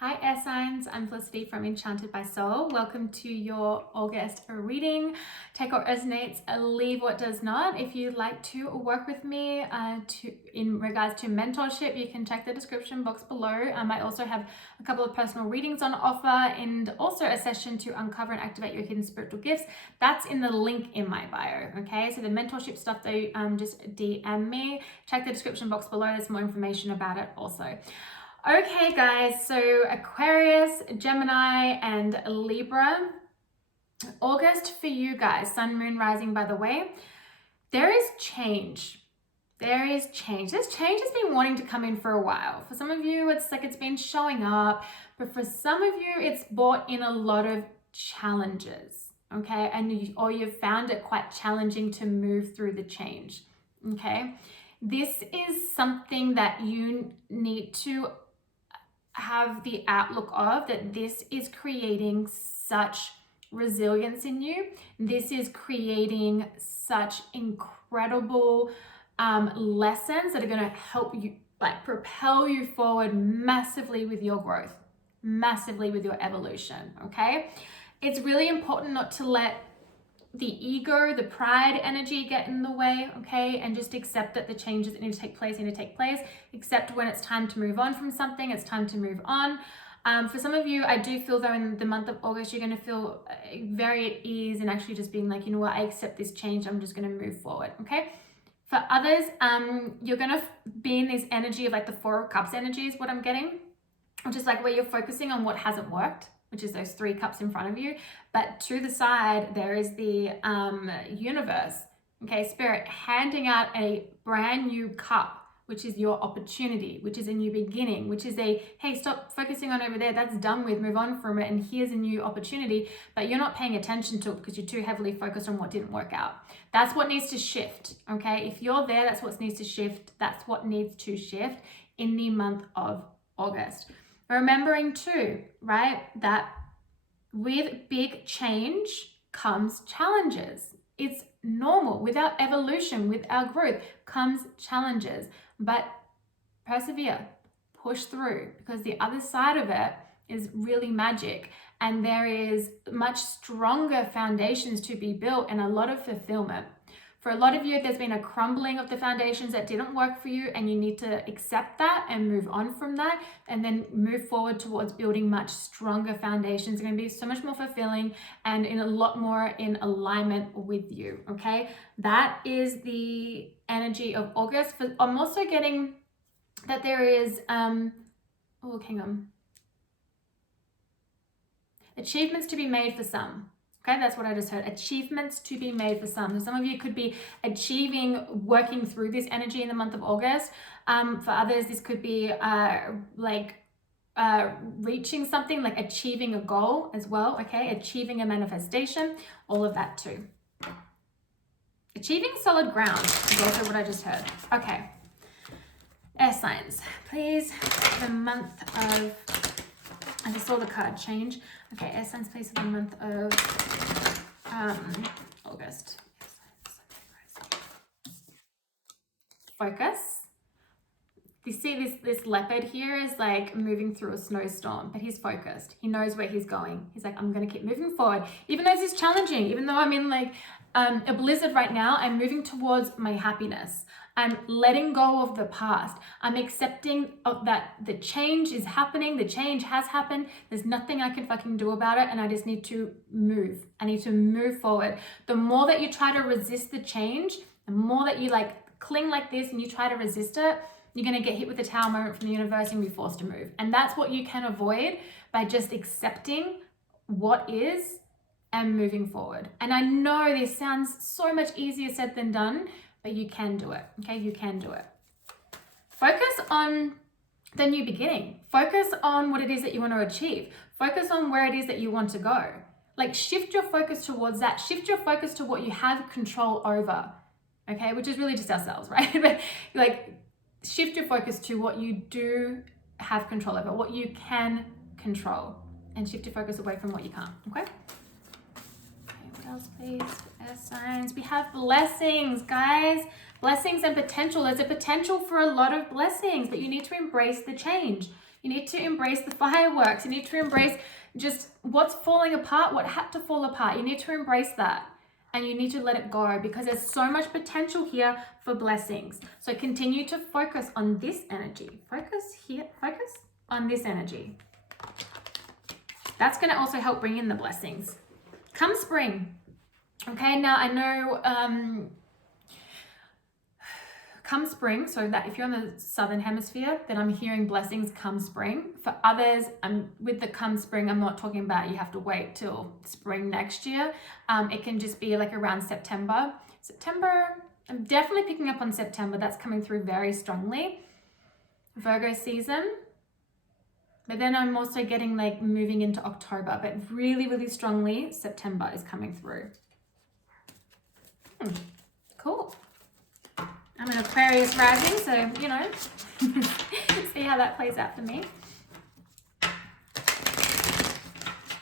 Hi air signs, I'm Felicity from Enchanted by Soul. Welcome to your August reading. Take what resonates, leave what does not. If you'd like to work with me in regards to mentorship, you can check the description box below. I also have a couple of personal readings on offer and also a session to uncover and activate your hidden spiritual gifts. That's in the link in my bio, okay? So the mentorship stuff, though, just DM me. Check the description box below. There's more information about it also. Okay guys, so Aquarius, Gemini, and Libra. August for you guys, Sun, Moon, Rising, by the way. There is change. There is change. This change has been wanting to come in for a while. For some of you, it's like it's been showing up, but for some of you, it's brought in a lot of challenges, okay? And you've found it quite challenging to move through the change, okay? This is something that you need to have the outlook of, that this is creating such resilience in you. This is creating such incredible lessons that are going to help you, like, propel you forward massively with your growth, massively with your evolution, okay? It's really important not to let the ego, the pride energy get in the way, okay? And just accept that the changes that need to take place need to take place. Accept when it's time to move on from something, it's time to move on. For some of you, I do feel though in the month of August, you're going to feel very at ease and actually just being like, you know what, I accept this change, I'm just going to move forward, okay? For others, you're going to be in this energy of like the Four of Cups energy is what I'm getting, which is like where you're focusing on what hasn't worked, which is those 3 cups in front of you. But to the side, there is the universe, okay, spirit, handing out a brand new cup, which is your opportunity, which is a new beginning, which is a, hey, stop focusing on over there, that's done with, move on from it, and here's a new opportunity, but you're not paying attention to it because you're too heavily focused on what didn't work out. That's what needs to shift, okay? If you're there, that's what needs to shift. That's what needs to shift in the month of August. Remembering too, right, that with big change comes challenges. It's normal. With our evolution, with our growth comes challenges, but persevere, push through, because the other side of it is really magic, and there is much stronger foundations to be built and a lot of fulfillment. For a lot of you, there's been a crumbling of the foundations that didn't work for you, and you need to accept that and move on from that, and then move forward towards building much stronger foundations. It's going to be so much more fulfilling and in a lot more in alignment with you, okay? That is the energy of August. I'm also getting that there is, oh, hang on. Achievements to be made for some. Okay, that's what I just heard. Achievements to be made for some. So some of you could be working through this energy in the month of August. For others, this could be reaching something, like achieving a goal as well. Okay, achieving a manifestation, all of that too. Achieving solid ground is also what I just heard. Okay, air signs, please. The month of, I just saw the card change. Okay, air signs, please, for the month of August. Focus. You see this leopard here is like moving through a snowstorm, but he's focused. He knows where he's going. He's like, I'm going to keep moving forward. Even though this is challenging, even though I'm in like a blizzard right now, I'm moving towards my happiness. I'm letting go of the past. I'm accepting that the change is happening. The change has happened. There's nothing I can fucking do about it. And I just need to move. I need to move forward. The more that you try to resist the change, the more that you like cling like this and you try to resist it, you're going to get hit with a tower moment from the universe and be forced to move. And that's what you can avoid by just accepting what is and moving forward. And I know this sounds so much easier said than done, but you can do it, okay? You can do it. Focus on the new beginning. Focus on what it is that you want to achieve. Focus on where it is that you want to go. Like, shift your focus towards that. Shift your focus to what you have control over, okay? Which is really just ourselves, right? But like, shift your focus to what you do have control over, what you can control, and shift your focus away from what you can't, okay? What else, please? Air signs. We have blessings, guys. Blessings and potential. There's a potential for a lot of blessings, but you need to embrace the change. You need to embrace the fireworks. You need to embrace just what's falling apart, what had to fall apart. You need to embrace that. And you need to let it go because there's so much potential here for blessings. So continue to focus on this energy. Focus here, focus on this energy. That's going to also help bring in the blessings. Come spring. Okay, now I know come spring, so that if you're on the southern hemisphere, then I'm hearing blessings come spring. For others, with the come spring, I'm not talking about you have to wait till spring next year. It can just be like around September. I'm definitely picking up on September. That's coming through very strongly. Virgo season. But then I'm also getting like moving into October, but really, really strongly, September is coming through. Cool. I'm an Aquarius rising, so, you know, see how that plays out for me.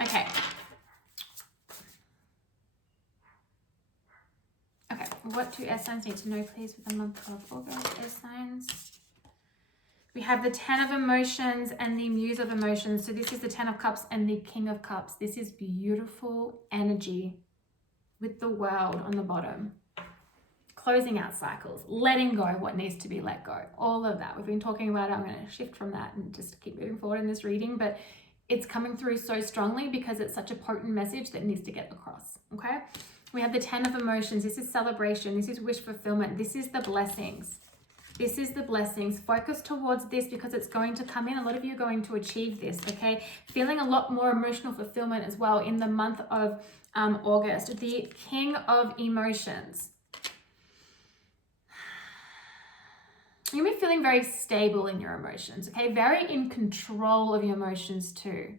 Okay. Okay, what do air signs need to know, please, for the month of August? Air signs. We have the 10 of emotions and the muse of emotions. So this is the 10 of cups and the king of cups. This is beautiful energy with the world on the bottom. Closing out cycles, letting go what needs to be let go. All of that. We've been talking about it. I'm going to shift from that and just keep moving forward in this reading. But it's coming through so strongly because it's such a potent message that needs to get across. Okay? We have the 10 of emotions. This is celebration. This is wish fulfillment. This is the blessings. This is the blessings. Focus towards this because it's going to come in. A lot of you are going to achieve this, okay? Feeling a lot more emotional fulfillment as well in the month of August. The king of emotions. You'll be feeling very stable in your emotions, okay? Very in control of your emotions too.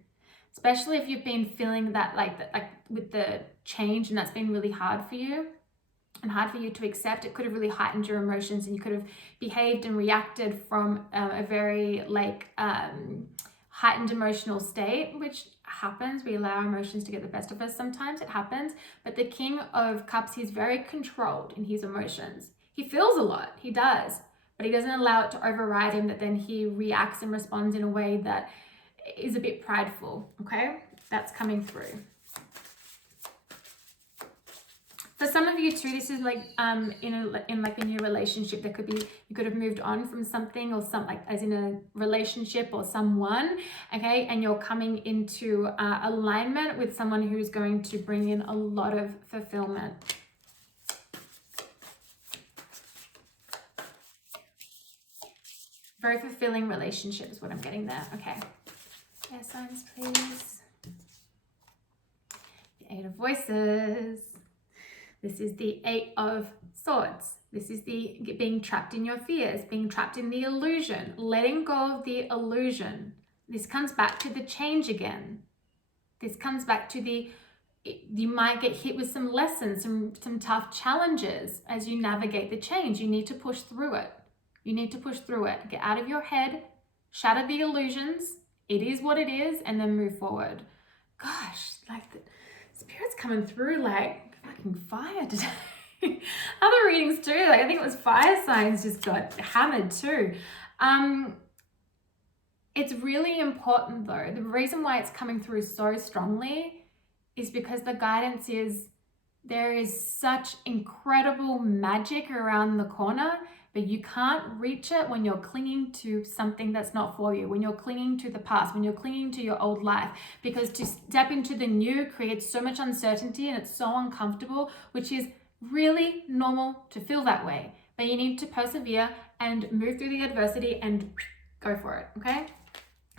Especially if you've been feeling that like with the change and that's been really hard for you. And hard for you to accept. It could have really heightened your emotions and you could have behaved and reacted from a very heightened emotional state, which happens. We allow our emotions to get the best of us sometimes. It happens. But the king of cups, he's very controlled in his emotions. He feels a lot. He does. But he doesn't allow it to override him, that then he reacts and responds in a way that is a bit prideful. Okay? That's coming through. For some of you too, this is like in like a new relationship. There could be, you could have moved on from something or as in a relationship or someone, okay? And you're coming into alignment with someone who's going to bring in a lot of fulfillment. Very fulfilling relationship is what I'm getting there. Okay. Air signs, please. The 8 of voices. This is the 8 of swords. This is the being trapped in your fears, being trapped in the illusion, letting go of the illusion. This comes back to the change again. This comes back to you might get hit with some lessons, some tough challenges as you navigate the change. You need to push through it. You need to push through it. Get out of your head, shatter the illusions. It is what it is, and then move forward. Gosh, like the Spirit's coming through like fucking fire today. Other readings too, like I think it was fire signs just got hammered too. It's really important though. The reason why it's coming through so strongly is because the guidance is there is such incredible magic around the corner, but you can't reach it when you're clinging to something that's not for you, when you're clinging to the past, when you're clinging to your old life, because to step into the new creates so much uncertainty and it's so uncomfortable, which is really normal to feel that way. But you need to persevere and move through the adversity and go for it, okay?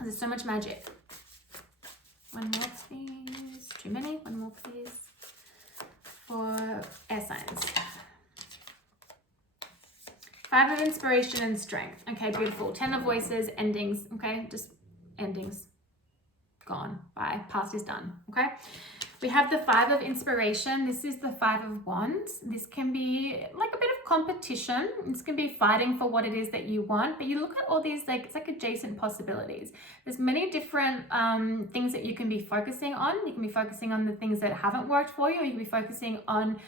There's so much magic. One more, please. Too many. One more, please. For air signs. 5 of inspiration and strength. Okay, beautiful. 10 of voices, endings. Okay, just endings. Gone. Bye. Past is done. Okay. We have the 5 of inspiration. This is the 5 of wands. This can be like a bit of competition. This can be fighting for what it is that you want. But you look at all these, like it's like adjacent possibilities. There's many different things that you can be focusing on. You can be focusing on the things that haven't worked for you, or you can be focusing on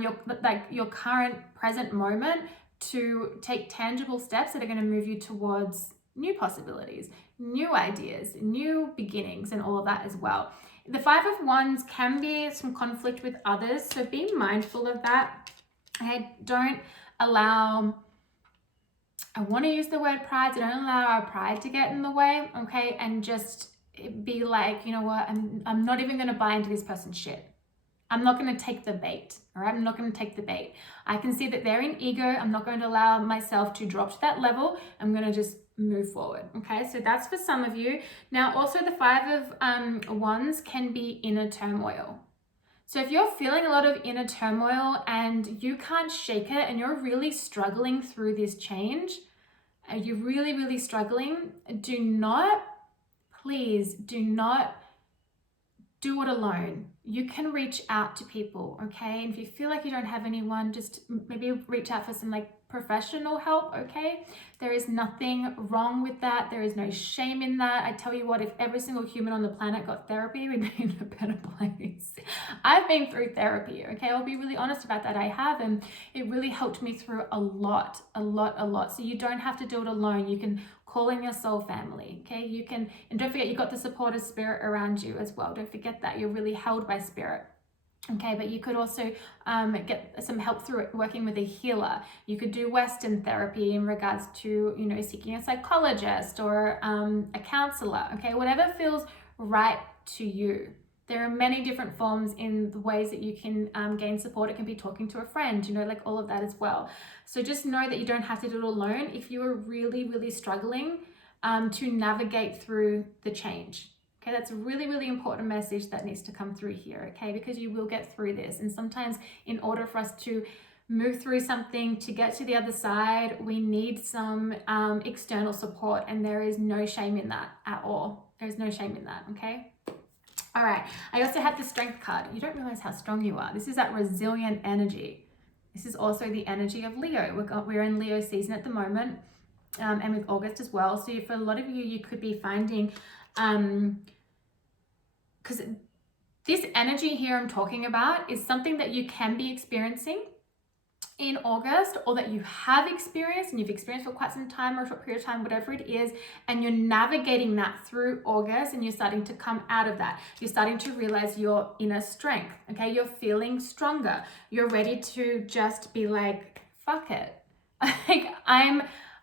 your current present moment to take tangible steps that are going to move you towards new possibilities, new ideas, new beginnings, and all of that as well. The Five of Wands can be some conflict with others, so be mindful of that. Okay, don't allow, I want to use the word pride, so don't allow our pride to get in the way, okay? And just be like, you know what, I'm not even going to buy into this person's shit. I'm not going to take the bait, all right? I'm not going to take the bait. I can see that they're in ego. I'm not going to allow myself to drop to that level. I'm going to just move forward, okay? So that's for some of you. Now, also the Five of Wands can be inner turmoil. So if you're feeling a lot of inner turmoil and you can't shake it and you're really struggling through this change, you're really, really struggling, please do not do it alone. You can reach out to people, okay? And if you feel like you don't have anyone, just maybe reach out for some like professional help, okay? There is nothing wrong with that. There is no shame in that. I tell you what, if every single human on the planet got therapy, we'd be in a better place. I've been through therapy, okay? I'll be really honest about that. I have, and it really helped me through a lot. So you don't have to do it alone. You can call in your soul family, okay? You can, and don't forget, you've got the support of spirit around you as well. Don't forget that you're really held by spirit. Okay, but you could also get some help through it, working with a healer. You could do Western therapy in regards to, you know, seeking a psychologist or a counselor, okay? Whatever feels right to you. There are many different forms in the ways that you can gain support. It can be talking to a friend, you know, like all of that as well. So just know that you don't have to do it alone if you are really, really struggling to navigate through the change. Okay, that's a really, really important message that needs to come through here, okay? Because you will get through this. And sometimes in order for us to move through something, to get to the other side, we need some external support, and there is no shame in that at all. There's no shame in that, okay? All right, I also had the Strength card. You don't realize how strong you are. This is that resilient energy. This is also the energy of Leo. We're in Leo season at the moment, and with August as well. So for a lot of you, you could be finding, because this energy here I'm talking about is something that you can be experiencing in August, or that you have experienced and you've experienced for quite some time or a short period of time, whatever it is, and you're navigating that through August, and you're starting to come out of that. You're starting to realize your inner strength, okay? You're feeling stronger. You're ready to just be like, fuck it. Like,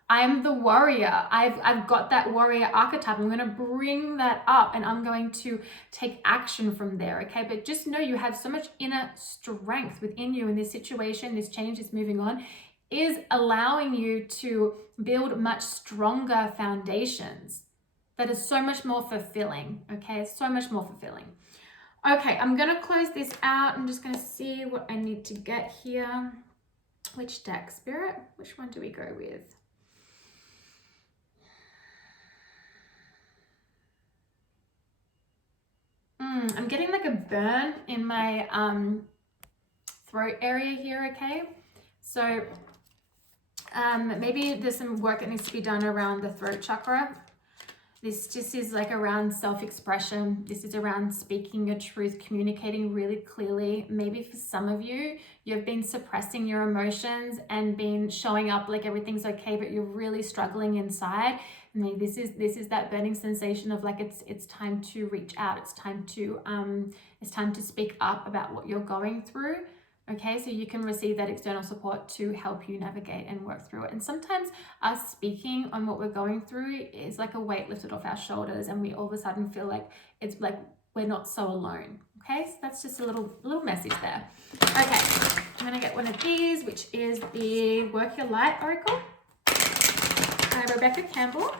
I'm the warrior. I've got that warrior archetype. I'm going to bring that up and I'm going to take action from there, okay? But just know you have so much inner strength within you in this situation, this change that's moving on is allowing you to build much stronger foundations that is so much more fulfilling, okay? So much more fulfilling. Okay, I'm going to close this out. I'm just going to see what I need to get here. Which deck, Spirit? Which one do we go with? I'm getting like a burn in my throat area here, okay? So maybe there's some work that needs to be done around the throat chakra. This just is like around self-expression. This is around speaking your truth, communicating really clearly. Maybe for some of you, you've been suppressing your emotions and been showing up like everything's okay, but you're really struggling inside. And maybe this is that burning sensation of like it's time to reach out. It's time to speak up about what you're going through. Okay, so you can receive that external support to help you navigate and work through it. And sometimes us speaking on what we're going through is like a weight lifted off our shoulders, and we all of a sudden feel like it's like we're not so alone. Okay, so that's just a little message there. Okay, I'm gonna get one of these, which is the Work Your Light Oracle. Rebecca Campbell.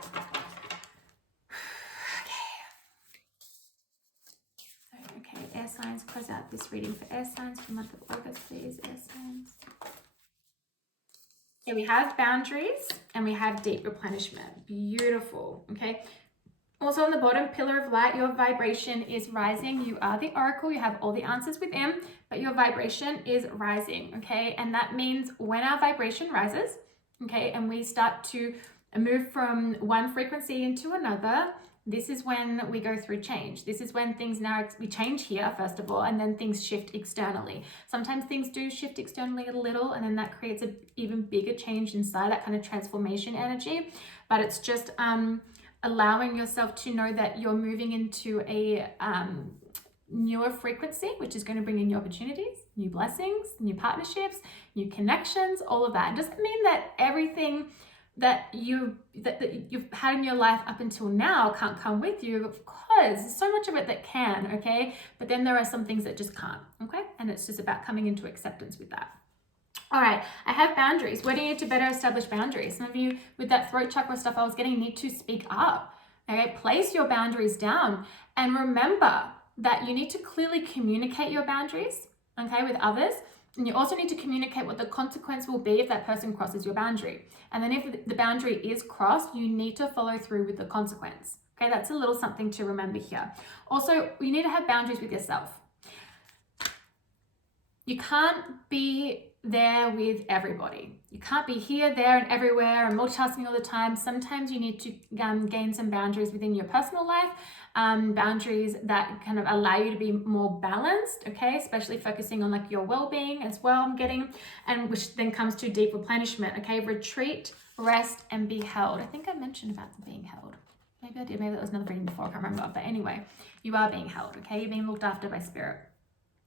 Air signs, close out this reading for air signs for the month of August, please. Air signs. Okay, we have boundaries and we have deep replenishment. Beautiful. Okay. Also on the bottom, pillar of light, your vibration is rising. You are the oracle. You have all the answers within, but your vibration is rising. Okay. And that means when our vibration rises, okay, and we start to move from one frequency into another, This is when we go through change. This is when things we change here, first of all, and then things shift externally. Sometimes things do shift externally a little, and then that creates an even bigger change inside, that kind of transformation energy. But it's just allowing yourself to know that you're moving into a newer frequency, which is going to bring in new opportunities, new blessings, new partnerships, new connections, all of that. It doesn't mean that everything that you've had in your life up until now can't come with you. Of course, there's so much of it that can, okay? But then there are some things that just can't, okay? And it's just about coming into acceptance with that. All right, I have boundaries. Where do you need to better establish boundaries? Some of you with that throat chakra stuff I was getting need to speak up, okay? Place your boundaries down and remember that you need to clearly communicate your boundaries, okay, with others. And you also need to communicate what the consequence will be if that person crosses your boundary. And then if the boundary is crossed, you need to follow through with the consequence. Okay, that's a little something to remember here. Also, you need to have boundaries with yourself. You can't be there with everybody. You can't be here, there, and everywhere and multitasking all the time. Sometimes you need to gain some boundaries within your personal life, boundaries that kind of allow you to be more balanced, okay? Especially focusing on like your well-being as well, I'm getting, and which then comes to deep replenishment, okay? Retreat, rest, and be held. I think I mentioned about the being held. Maybe I did, maybe that was another reading before, I can't remember. But anyway, you are being held, okay? You're being looked after by spirit.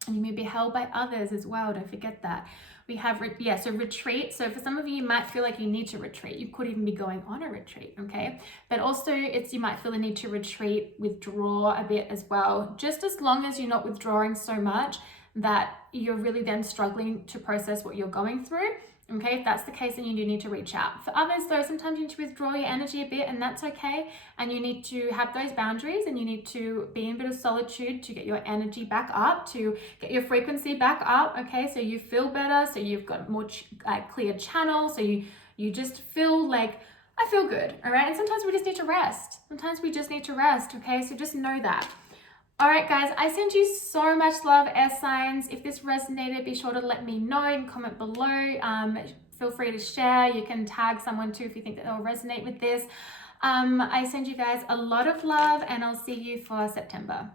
And you may be held by others as well, don't forget that. We have, so retreat. So for some of you, you might feel like you need to retreat. You could even be going on a retreat, okay? But also you might feel the need to retreat, withdraw a bit as well. Just as long as you're not withdrawing so much that you're really then struggling to process what you're going through. Okay, if that's the case, then you do need to reach out. For others though, sometimes you need to withdraw your energy a bit, and that's okay. And you need to have those boundaries, and you need to be in a bit of solitude to get your energy back up, to get your frequency back up, okay? So you feel better, so you've got more clear channel, so you just feel like, I feel good, all right? And sometimes we just need to rest. Sometimes we just need to rest, okay? So just know that. All right, guys, I send you so much love, air signs. If this resonated, be sure to let me know and comment below. Feel free to share. You can tag someone too if you think that they'll resonate with this. I send you guys a lot of love, and I'll see you for September.